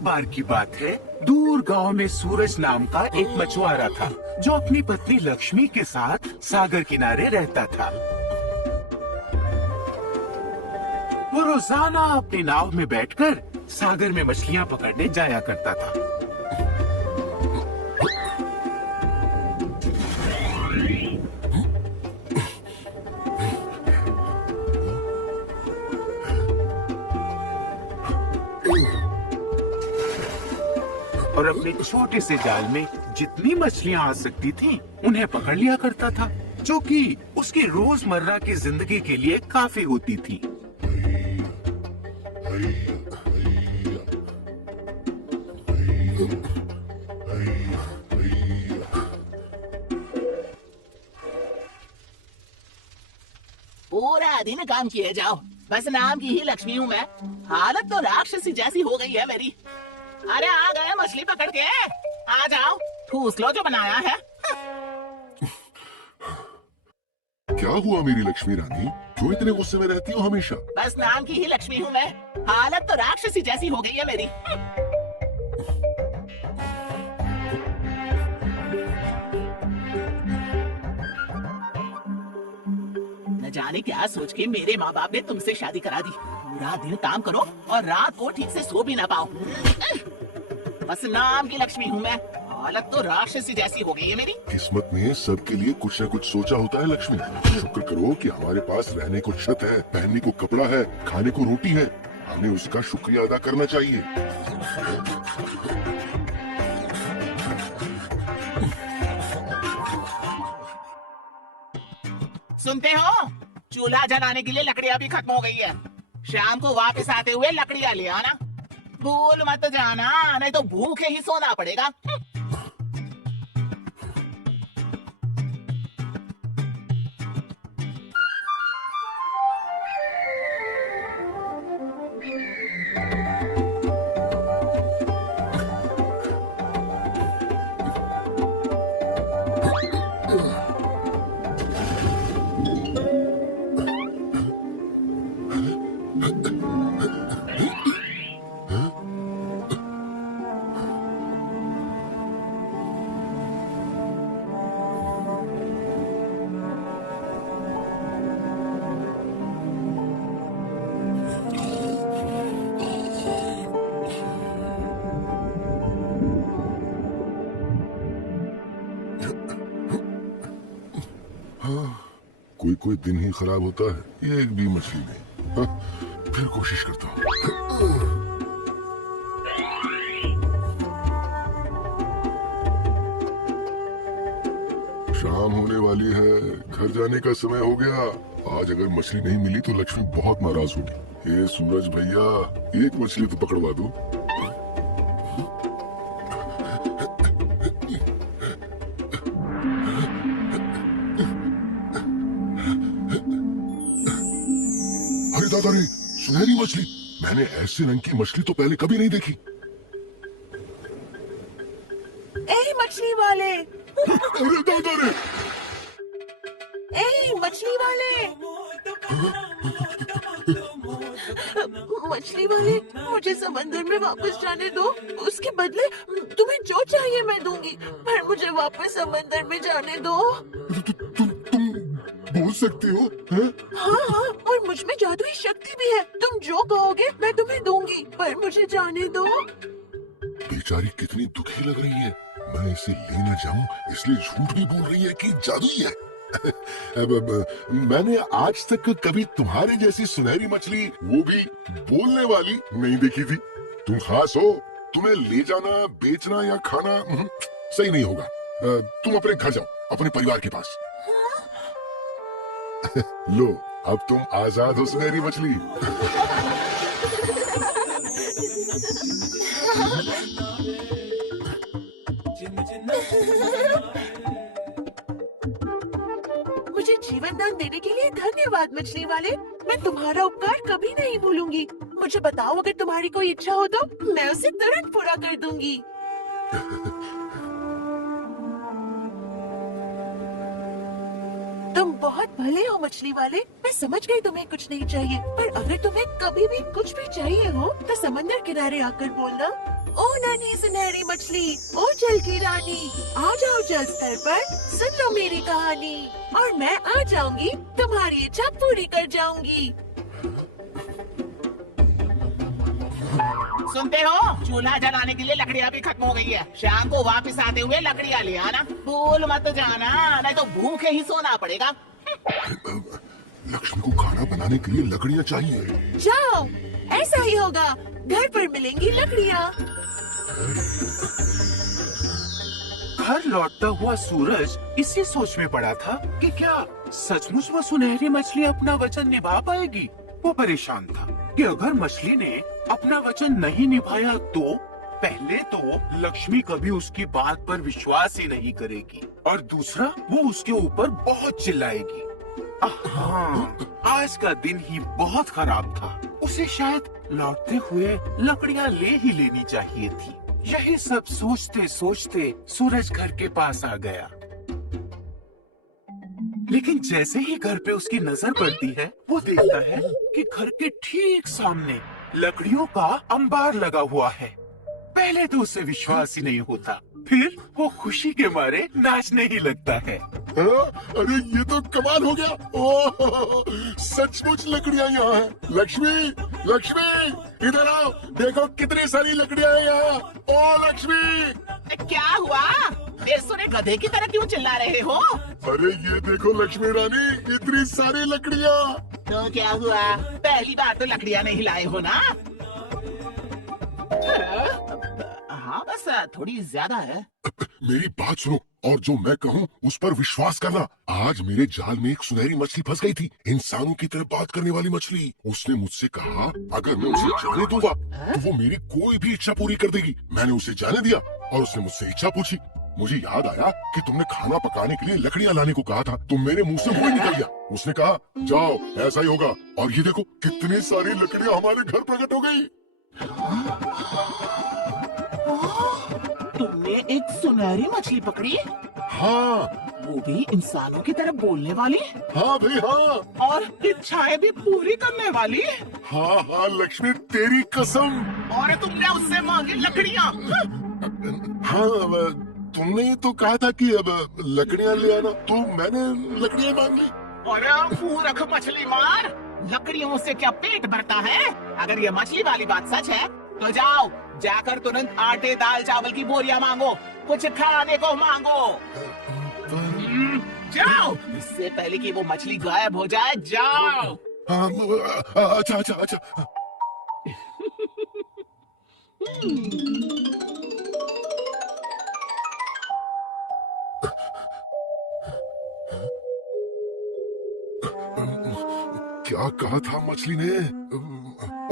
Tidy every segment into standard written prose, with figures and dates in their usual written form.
एक बार की बात है, दूर गांव में सूरज नाम का एक मछुआरा था जो अपनी पत्नी लक्ष्मी के साथ सागर किनारे रहता था। वो रोजाना अपनी नाव में बैठकर सागर में मछलियां पकड़ने जाया करता था। और अपने छोटे से जाल में जितनी मछलियां आ सकती थीं, उन्हें पकड़ लिया करता था, जो कि उसकी रोजमर्रा की जिंदगी के लिए काफी होती थी। पूरा दिन काम किए जाओ, बस नाम की ही लक्ष्मी हूँ मैं। हालत तो राक्षसी जैसी हो गई है मेरी। अरे आ गए मछली पकड़ के, आ जाओ ठूस लो जो बनाया है। क्या हुआ मेरी लक्ष्मी रानी, क्यों इतने गुस्से में रहती हो हमेशा? बस नाम की ही लक्ष्मी हूँ मैं, हालत तो राक्षसी जैसी हो गई है मेरी। न जाने क्या सोच के मेरे माँ बाप ने तुमसे शादी करा दी। पूरा दिन काम करो और रात को ठीक से सो भी ना पाओ। बस नाम की लक्ष्मी हूँ मैं, हालत तो राक्षसी जैसी हो गई है मेरी। किस्मत ने सबके लिए कुछ न कुछ सोचा होता है लक्ष्मी। शुक्र करो कि हमारे पास रहने को छत है, पहनने को कपड़ा है, खाने को रोटी है। हमें उसका शुक्रिया अदा करना चाहिए। सुनते हो, चूल्हा जलाने के लिए लकड़ियाँ भी खत्म हो गई है। शाम को वापस आते हुए लकड़ियाँ ले आना, भूल मत जाना, नहीं तो भूखे ही सोना पड़ेगा। कोई कोई दिन ही खराब होता है, एक भी मछली नहीं। हाँ, फिर कोशिश करता हूँ। शाम होने वाली है, घर जाने का समय हो गया। आज अगर मछली नहीं मिली तो लक्ष्मी बहुत नाराज होगी। ये सूरज भैया, एक मछली तो पकड़वा दो। अरे दादा रे, सुनहरी मछली! मैंने ऐसे रंग की मछली तो पहले कभी नहीं देखी। ए मछली वाले! अरे दादा रे! ए मछली वाले! मछली वाले, मुझे समंदर में वापस जाने दो। उसके बदले तुम्हें जो चाहिए मैं दूंगी, पर मुझे वापस समंदर में जाने दो। तुम बोल सकती हो? हैं? हाँ हाँ, और मुझ में जादुई शक्ति भी है। तुम जो कहोगे मैं तुम्हें दूंगी, पर मुझे जाने दो। बेचारी कितनी दुखी लग रही है। मैं इसे ले न जाऊं इसलिए झूठ भी बोल रही है कि जादुई है। मैंने आज तक कभी तुम्हारे जैसी सुनहरी मछली, वो भी बोलने वाली, नहीं देखी थी। तुम खास हो, तुम्हें ले जाना, बेचना या खाना सही नहीं होगा। तुम अपने घर जाओ, अपने परिवार के पास। लो, अब तुम आजाद हो सुनहरी मछली। मुझे जीवन दान देने के लिए धन्यवाद मछली वाले। मैं तुम्हारा उपकार कभी नहीं भूलूंगी। मुझे बताओ, अगर तुम्हारी कोई इच्छा हो तो मैं उसे तुरंत पूरा कर दूंगी। तुम बहुत भले हो मछली वाले। मैं समझ गई तुम्हें कुछ नहीं चाहिए, पर अगर तुम्हें कभी भी कुछ भी चाहिए हो तो समंदर किनारे आकर बोलना। ओ नानी सुनहरी मछली, ओ जल की रानी, आ जाओ जल स्तर पर, सुन लो मेरी कहानी, और मैं आ जाऊंगी, तुम्हारी इच्छा पूरी कर जाऊंगी। सुनते हो, चूल्हा जलाने के लिए लकड़ियाँ भी खत्म हो गई है। शाम को वापस आते हुए लकड़ियाँ ले आना, भूल मत जाना, नहीं तो भूखे ही सोना पड़ेगा। लक्ष्मी को खाना बनाने के लिए लकड़ियाँ चाहिए। जाओ, ऐसा ही होगा, घर पर मिलेंगी लकड़ियाँ। घर लौटता हुआ सूरज इसी सोच में पड़ा था कि क्या सचमुच वो सुनहरी मछली अपना वचन निभा पाएगी। वो परेशान था कि अगर मछली ने अपना वचन नहीं निभाया तो पहले तो लक्ष्मी कभी उसकी बात पर विश्वास ही नहीं करेगी, और दूसरा वो उसके ऊपर बहुत चिल्लाएगी। हाँ, आज का दिन ही बहुत खराब था। उसे शायद लौटते हुए लकड़ियाँ ले ही लेनी चाहिए थी। यही सब सोचते सोचते सूरज घर के पास आ गया। लेकिन जैसे ही घर पे उसकी नजर पड़ती है, वो देखता है कि घर के ठीक सामने लकड़ियों का अंबार लगा हुआ है। पहले तो उसे विश्वास ही नहीं होता, फिर वो खुशी के मारे नाचने ही लगता है। अरे ये तो कमाल हो गया। ओह, सचमुच लकड़ियाँ यहाँ हैं। लक्ष्मी, लक्ष्मी, इधर आओ, देखो कितनी सारी लकड़ियाँ हैं यहाँ। ओ लक्ष्मी! क्या हुआ? बेसुरे गधे की तरह क्यों चिल्ला रहे हो? अरे ये देखो लक्ष्मी रानी, इतनी सारी लकड़ियाँ। तो क्या हुआ? पहली बार तो लकड़ियाँ नहीं लाए हो ना? हाँ, बस थोड़ी ज्यादा है। मेरी बात सुनो, और जो मैं कहूँ उस पर विश्वास करना। आज मेरे जाल में एक सुनहरी मछली फंस गई थी, इंसानों की तरह बात करने वाली मछली। उसने मुझसे कहा अगर मैं उसे जाने दूंगा तो वो मेरी कोई भी इच्छा पूरी कर देगी। मैंने उसे जाने दिया और उसने मुझसे इच्छा पूछी। मुझे याद आया कि तुमने खाना पकाने के लिए लकड़ियाँ लाने को कहा था, तो मेरे मुंह से वही निकल गया। उसने कहा जाओ, ऐसा ही होगा। और ये देखो कितनी सारी लकड़ियाँ हमारे घर प्रकट हो गई। तुमने एक सुनहरी मछली पकड़ी? हाँ, वो भी इंसानों की तरह बोलने वाली? हाँ भाई हाँ। और इच्छाएं भी पूरी करने वाली? हाँ हाँ लक्ष्मी, तेरी कसम। और तुमने उससे मांगी लकड़ियाँ? हाँ, तुमने ही तो कहा था कि अब लकड़ियाँ ले आना, तो मैंने लकड़ियाँ मांग ली। अरे मूर्ख मछली मार, लकड़ियों से क्या पेट भरता है? अगर ये मछली वाली बात सच है तो जाओ, जाकर तुरंत आटे दाल चावल की बोरियां मांगो, कुछ खाने को मांगो। जाओ, इससे पहले कि वो मछली गायब हो जाए, जाओ। हाँ, अच्छा अच्छा अच्छा। क्या कहा था मछली ने?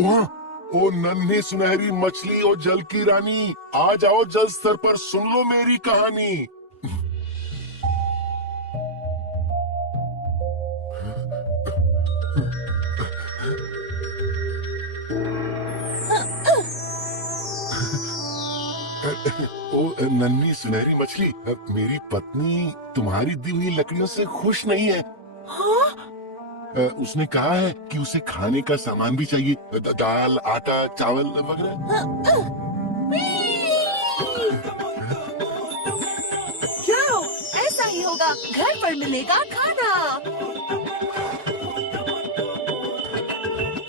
वहाँ, ओ नन्ही सुनहरी मछली और जल की रानी, आ जाओ जल स्तर पर, सुन लो मेरी कहानी। ओ नन्ही सुनहरी मछली, मेरी पत्नी तुम्हारी दी हुई लकड़ियों से खुश नहीं है। उसने कहा है कि उसे खाने का सामान भी चाहिए, दाल, आटा, चावल वगैरह। जाओ, ऐसा ही होगा, घर पर मिलेगा खाना।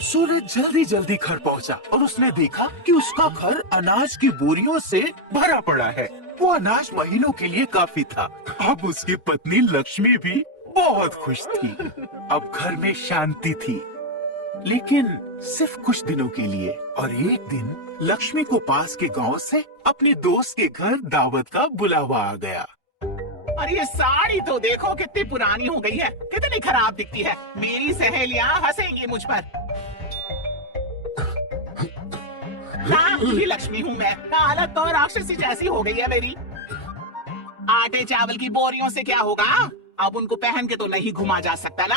सूरज जल्दी जल्दी घर पहुंचा और उसने देखा कि उसका घर अनाज की बोरियों से भरा पड़ा है। वो अनाज महीनों के लिए काफी था। अब उसकी पत्नी लक्ष्मी भी बहुत खुश थी। अब घर में शांति थी, लेकिन सिर्फ कुछ दिनों के लिए। और एक दिन लक्ष्मी को पास के गांव से अपने दोस्त के घर दावत का बुलावा आ गया। अरे ये साड़ी तो देखो कितनी पुरानी हो गई है, कितनी खराब दिखती है। मेरी सहेलियां हंसेंगी मुझ पर। नाम की लक्ष्मी हूँ मैं, हालत तो राक्षसी जैसी हो गई है मेरी। आटे चावल की बोरियों से क्या होगा? अब उनको पहन के तो नहीं घुमा जा सकता ना।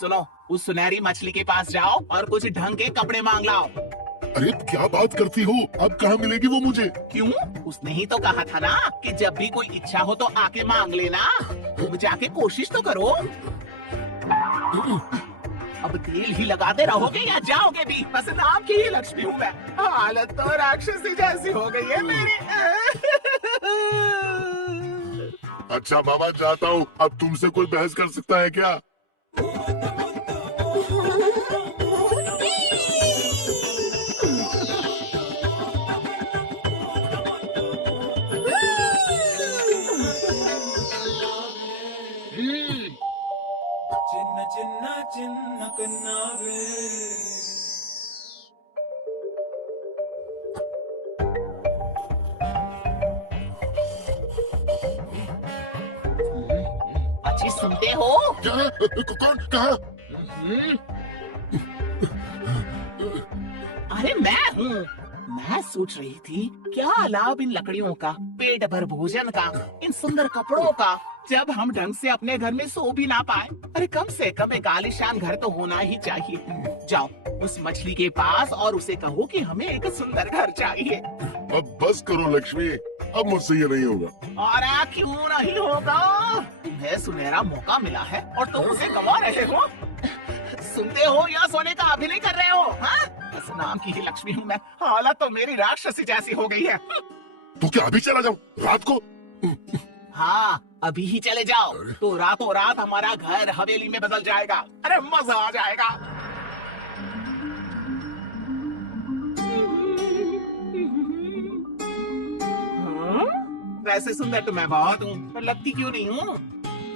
सुनो, उस सुनहरी मछली के पास जाओ और कुछ ढंग के कपड़े मांग लाओ। अरे क्या बात करती हो, अब कहाँ मिलेगी वो मुझे? क्यों? उसने ही तो कहा था ना कि जब भी कोई इच्छा हो तो आके मांग लेना। तुम जाके कोशिश तो करो। अब तेल ही लगाते रहोगे या जाओगे भी? बस नाम की ही लक्ष्मी हूँ मैं। हालत तो राक्षसी जैसी हो गई है मेरी। अच्छा मामा जाता हूँ, अब तुमसे कोई बहस कर सकता है क्या? చిన్న చిన్న చిన్న కన్నావే अच्छी सुनते हो? क्या? कौन? कहा? अरे मैं हूँ। मैं सोच रही थी क्या लाभ इन लकड़ियों का, पेट भर भोजन का, इन सुंदर कपड़ों का, जब हम ढंग से अपने घर में सो भी ना पाए। अरे कम से कम एक आलीशान घर तो होना ही चाहिए। जाओ उस मछली के पास और उसे कहो कि हमें एक सुंदर घर चाहिए। अब बस करो लक्ष्मी, अब मुझसे ये नहीं होगा। और क्यों नहीं होगा? तुम्हें सुनहरा मौका मिला है और तुम उसे गंवा रहे हो। सुनते हो या सोने का अभिनय कर रहे हो? हाँ? बस नाम की ही लक्ष्मी हूँ मैं। हालत तो मेरी राक्षसी जैसी हो गई है। तो क्या अभी चला जाऊं रात को? हाँ अभी ही चले जाओ तो रातों रात हमारा घर हवेली में बदल जाएगा। अरे मजा आ जाएगा। हाँ? वैसे सुंदर तो मैं बहुत हूँ, पर लगती क्यों नहीं हूँ?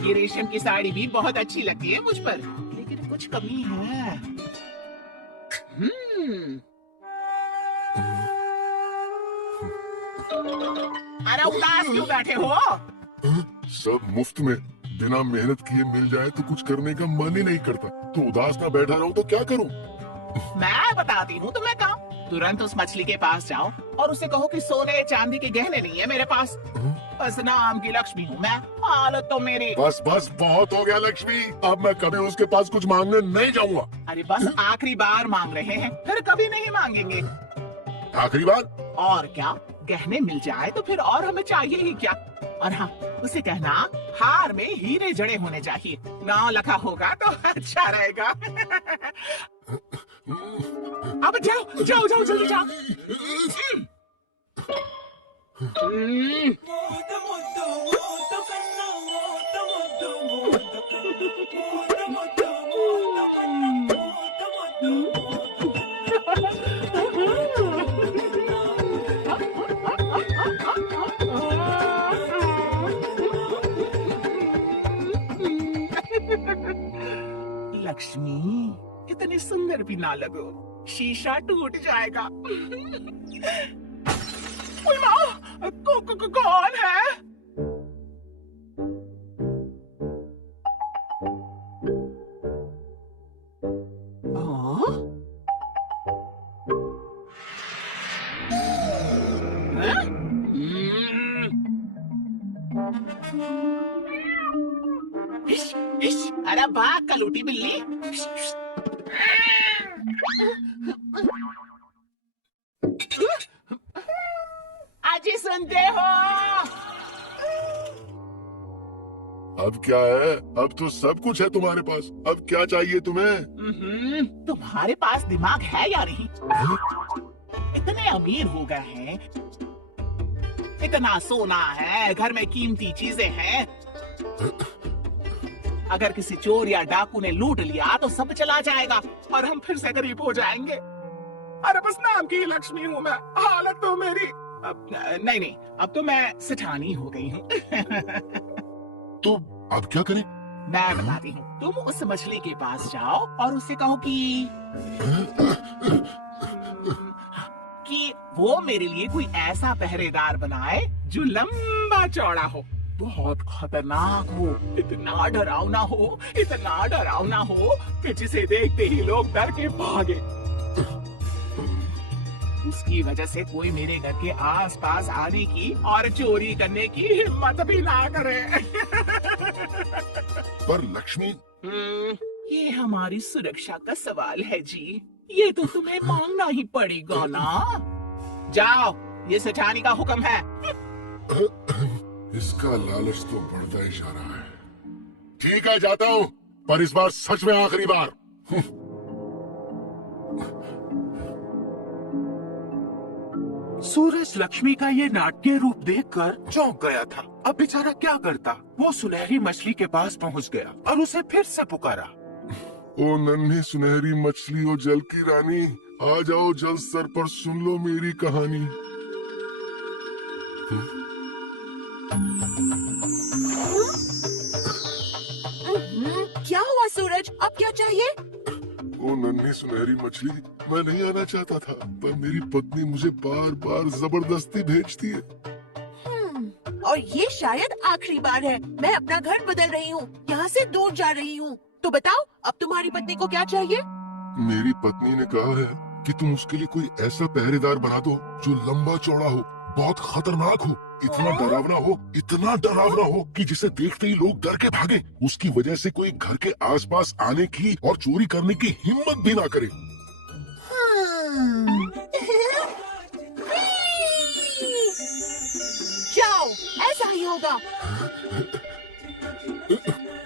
ये रेशम की साड़ी भी बहुत अच्छी लगती है मुझ पर, लेकिन कुछ कमी है। अरे उदास क्यों बैठे हो? सब मुफ्त में बिना मेहनत किए मिल जाए तो कुछ करने का मन ही नहीं करता। तो उदास ना बैठा रहूं तो क्या करूं? मैं बताती हूँ तुम्हें काम। तुरंत उस मछली के पास जाओ और उसे कहो कि सोने चांदी के गहने नहीं है मेरे पास। बस नाम की लक्ष्मी हूँ मैं। हालत तो मेरी। बस बस बहुत हो गया लक्ष्मी, अब मैं कभी उसके पास कुछ मांगने नहीं जाऊंगा। अरे बस आखिरी बार मांग रहे हैं, फिर कभी नहीं मांगेंगे। आखिरी बार? और क्या, गहने मिल जाए तो फिर और हमें चाहिए ही क्या। और हाँ उसे कहना हार में हीरे जड़े होने चाहिए, नाम लिखा होगा तो अच्छा रहेगा। अब जाओ जाओ जाओ जल्दी जाओ। మోత ముద్దు మోత కన్నా మోత ముద్దు మోత కన్నా మోత ముద్దు మోత కన్నా लक्ष्मी इतनी सुंदर भी ना लगो, शीशा टूट जाएगा। ओए माँ, कौन है? अरे भाग कलूटी बिल्ली। आज ही सुनते हो? अब क्या है? अब तो सब कुछ है तुम्हारे पास, अब क्या चाहिए तुम्हें? तुम्हारे पास दिमाग है या नहीं? इतने अमीर हो गए हैं, इतना सोना है, घर में कीमती चीजें हैं। अगर किसी चोर या डाकू ने लूट लिया तो सब चला जाएगा और हम फिर से गरीब हो जाएंगे। अरे बस नाम की लक्ष्मी हूँ मैं, हालत तो मेरी। अब नहीं, अब तो मैं सेठानी हो गई हूँ। तो अब क्या करें? मैं बताती हूँ, तुम उस मछली के पास जाओ और उससे कहो कि वो मेरे लिए कोई ऐसा पहरेदार बनाए जो लंबा चौड़ा हो, बहुत खतरनाक हो, इतना डरावना हो कि जिसे देखते ही लोग डर के भागे। उसकी वजह से कोई मेरे घर के आसपास आने की और चोरी करने की हिम्मत भी ना करे। पर लक्ष्मी, ये हमारी सुरक्षा का सवाल है जी, ये तो तुम्हें मांगना ही पड़ेगा ना। जाओ, ये सेठानी का हुक्म है। इसका लालच तो बढ़ता ही जा रहा है। ठीक है जाता हूँ, पर इस बार सच में आखिरी बार। सूरज लक्ष्मी का ये नाट्य रूप देखकर चौंक गया था। अब बेचारा क्या करता। वो सुनहरी मछली के पास पहुंच गया और उसे फिर से पुकारा। ओ नन्ही सुनहरी मछली, ओ जल की रानी, आ जाओ जल स्तर पर, सुन लो मेरी कहानी। क्या हुआ सूरज, अब क्या चाहिए? ओ नन्ही सुनहरी मछली, मैं नहीं आना चाहता था, पर मेरी पत्नी मुझे बार बार जबरदस्ती भेजती है। और ये शायद आखिरी बार है। मैं अपना घर बदल रही हूँ, यहाँ से दूर जा रही हूँ। तो बताओ, अब तुम्हारी पत्नी को क्या चाहिए? मेरी पत्नी ने कहा है कि तुम उसके लिए कोई ऐसा पहरेदार बना दो जो लंबा चौड़ा हो, बहुत खतरनाक हो, इतना डरावना हो कि जिसे देखते ही लोग डर के भागे। उसकी वजह से कोई घर के आसपास आने की और चोरी करने की हिम्मत भी ना करे। जाओ, ऐसा ही होगा।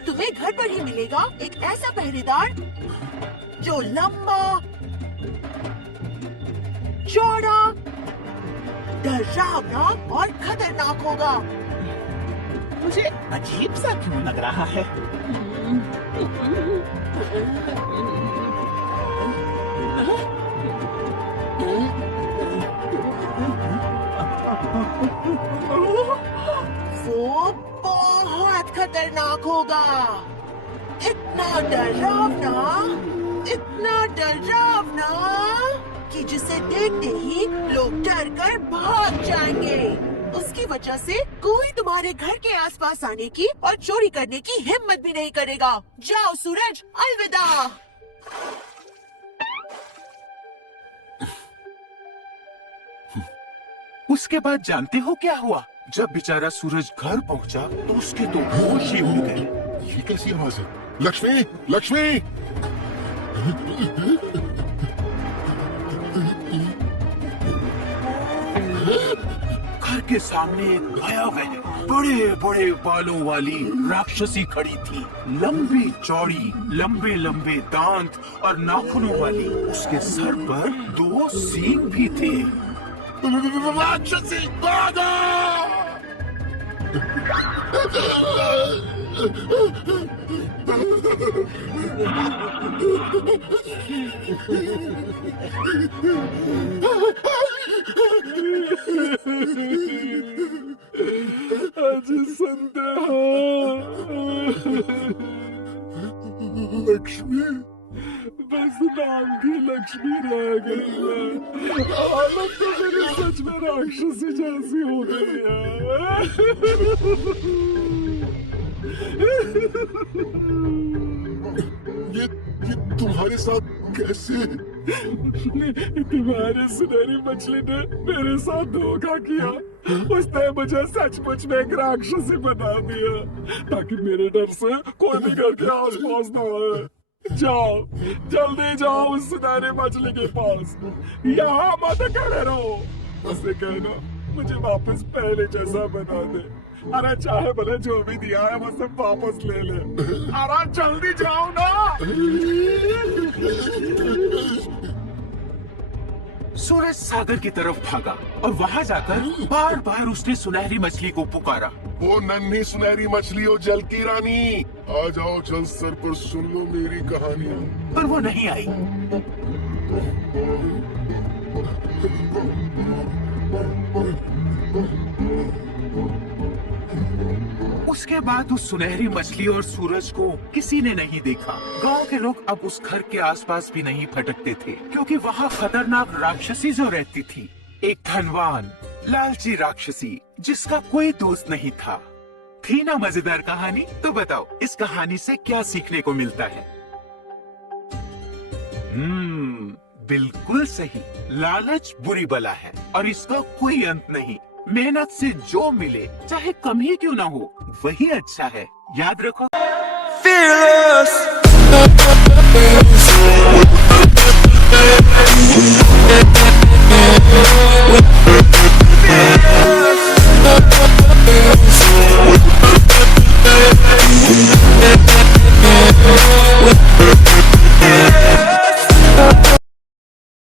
तुम्हें घर पर ही मिलेगा एक ऐसा पहरेदार जो लंबा, चौड़ा, डरावना और खतरनाक होगा। मुझे अजीब सा क्यों लग रहा है? वो बहुत खतरनाक होगा। इतना डरावना कि जिसे देखते ही लोग डर कर भाग जाएंगे। उसकी वजह से कोई तुम्हारे घर के आसपास आने की और चोरी करने की हिम्मत भी नहीं करेगा। जाओ सूरज, अलविदा। उसके बाद जानते हो क्या हुआ? जब बेचारा सूरज घर पहुंचा तो उसके तो होश ही उड़ गए। ये कैसी आवाज है? लक्ष्मी, लक्ष्मी! घर के सामने एक भयावह बड़े बड़े बालों वाली राक्षसी खड़ी थी। लंबी चौड़ी, लंबे लंबे दांत और नाखूनों वाली। उसके सर पर 2 सींग भी थे। राक्षसी, भागो! लक्ष्मी, बस नाम की लक्ष्मी रह गई है। हालत तो मेरी सच में राक्षसी जैसी हो गई ये तुम्हारे साथ कैसे? तुम्हारी सुनहरी मछली ने मेरे साथ धोखा किया। उसने मुझे सचमुच में एक राक्षसी बना दिया ताकि मेरे डर से कोई भी घर के आसपास न आए। जाओ, जल्दी जाओ उस सुनहरी मछली के पास। यहाँ मत खड़े रहो। उसे कहना मुझे वापस पहले जैसा बना दे। अरे चाहे भले जो भी दिया है वो सब वापस ले ले। अरे जल्दी जाओ ना। सूरज सागर की तरफ भागा और वहां जाकर बार बार उसने सुनहरी मछली को पुकारा। ओ नन्ही सुनहरी मछली, ओ जल की रानी, आ जाओ जल स्तर पर, सुन लो मेरी कहानी। पर वो नहीं आई। उसके बाद उस सुनहरी मछली और सूरज को किसी ने नहीं देखा। गांव के लोग अब उस घर के आसपास भी नहीं भटकते थे क्योंकि वहाँ खतरनाक राक्षसी जो रहती थी, एक धनवान लालची राक्षसी जिसका कोई दोस्त नहीं था। थी ना मजेदार कहानी? तो बताओ इस कहानी से क्या सीखने को मिलता है? बिल्कुल सही, लालच बुरी बला है और इसका कोई अंत नहीं। मेहनत से जो मिले चाहे कम ही क्यों ना हो, वही अच्छा है। याद रखो। Fearless.